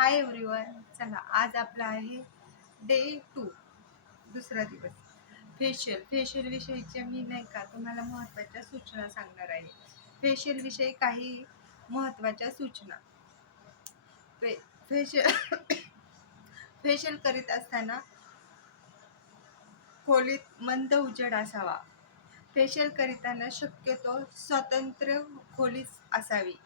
Hi everyone. चला, आज आपला आहे डे 2, दुसरा दिवस. फेशियल विषयीचे मी नाही का तुम्हाला महत्त्वाच्या सूचना सांगणार आहे. फेशियल विषयी काही महत्त्वाच्या सूचना. फे फेशियल फेशियल करीत असताना खोलीत मंद उजेड असावा. फेशियल करीताना शक्यतो स्वतंत्र खोलीच असावी.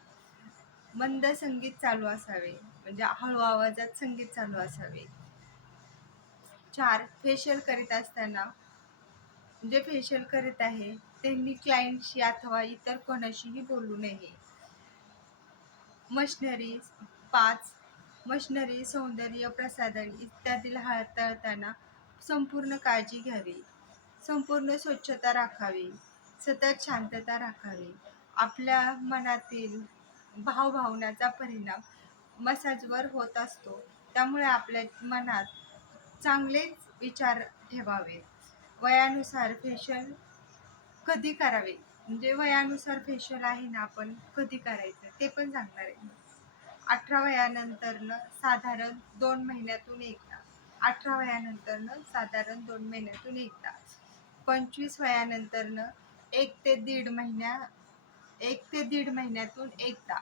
मंद संगीत चालू असावे, म्हणजे हळू आवाजात संगीत चालू असावे. 4. फेशियल करीत असताना जे फेशियल करीत आहे त्यांनी क्लायंटशी अथवा इतर कोणाशीही बोलू नये. मशिनरी 5. मशिनरी, सौंदर्य प्रसाधन इत्यादी हाताळताना संपूर्ण काळजी घ्यावी. संपूर्ण स्वच्छता राखावी. सतत शांतता राखावी. आपल्या मनातील भावभावनाचा परिणाम मसाजवर होत असतो, त्यामुळे आपल्या मनात चांगलेच विचार ठेवावेत. वयानुसार फेशियल कधी करावे, म्हणजे वयानुसार फेशियल आहे ना, आपण कधी करायचं ते पण सांगणार आहे. 18 वयानंतरनं साधारण 2 महिन्यातून एकदा. 18 वयानंतरनं साधारण 2 महिन्यातून एकदा. 25 वयानंतरनं 1 ते दीड महिन्यातून एकदा.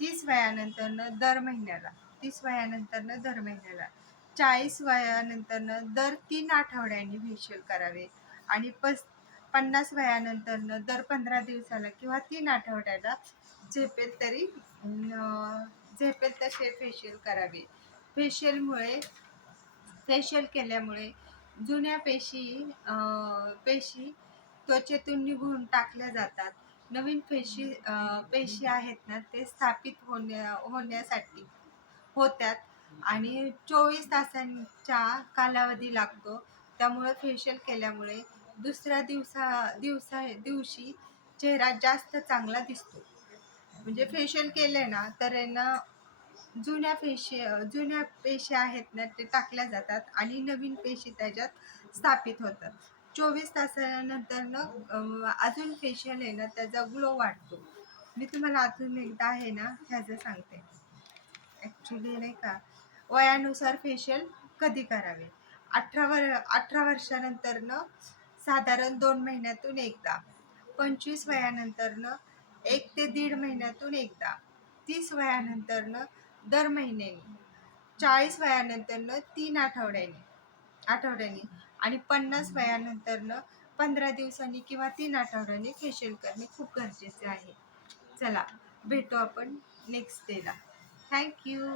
30 वयानंतरनं दर महिन्याला. 30 वयानंतरनं दर महिन्याला. 40 वयानंतरनं दर 3 आठवड्यांनी फेशियल करावे. आणि 50 वयानंतरनं दर 15 दिवसाला किंवा 3 आठवड्याला झेपेल तसे फेशियल करावे. फेशियल केल्यामुळे जुन्या पेशी त्वचेतून निघून टाकल्या जातात. नवीन पेशी आहेत ना, ते स्थापित होण्यासाठी होत्यात आणि 24 तासांचा कालावधी लागतो. त्यामुळे फेशियल केल्यामुळे दुसऱ्या दिवशी चेहरा जास्त चांगला दिसतो. म्हणजे फेशियल केले ना तर जुन्या पेशी आहेत ना, ते टाकल्या जातात आणि नवीन पेशी त्याच्यात स्थापित होतात. 24 तासानंतर अजून फेशियल आहे ना, त्याचा ग्लो वाढतो. मी तुम्हाला अजून एकदा आहे ना ह्याचं सांगते. ॲक्च्युली नाही का, वयानुसार फेशियल कधी करावे. 18 वर्षानंतरनं साधारण 2 महिन्यातून एकदा. 25 वयानंतरनं 1 ते दीड महिन्यातून एकदा. 30 वयानंतरनं दर महिन्यानी. 40 वयानंतरनं 3 आठवड्यांनी आणि 50 वयानंतरनं 15 दिवसांनी किंवा 3 आठवड्यांनी फेशियल करणे खूप गरजेचे आहे. चला, भेटू आपण नेक्स्ट डेला. थँक्यू.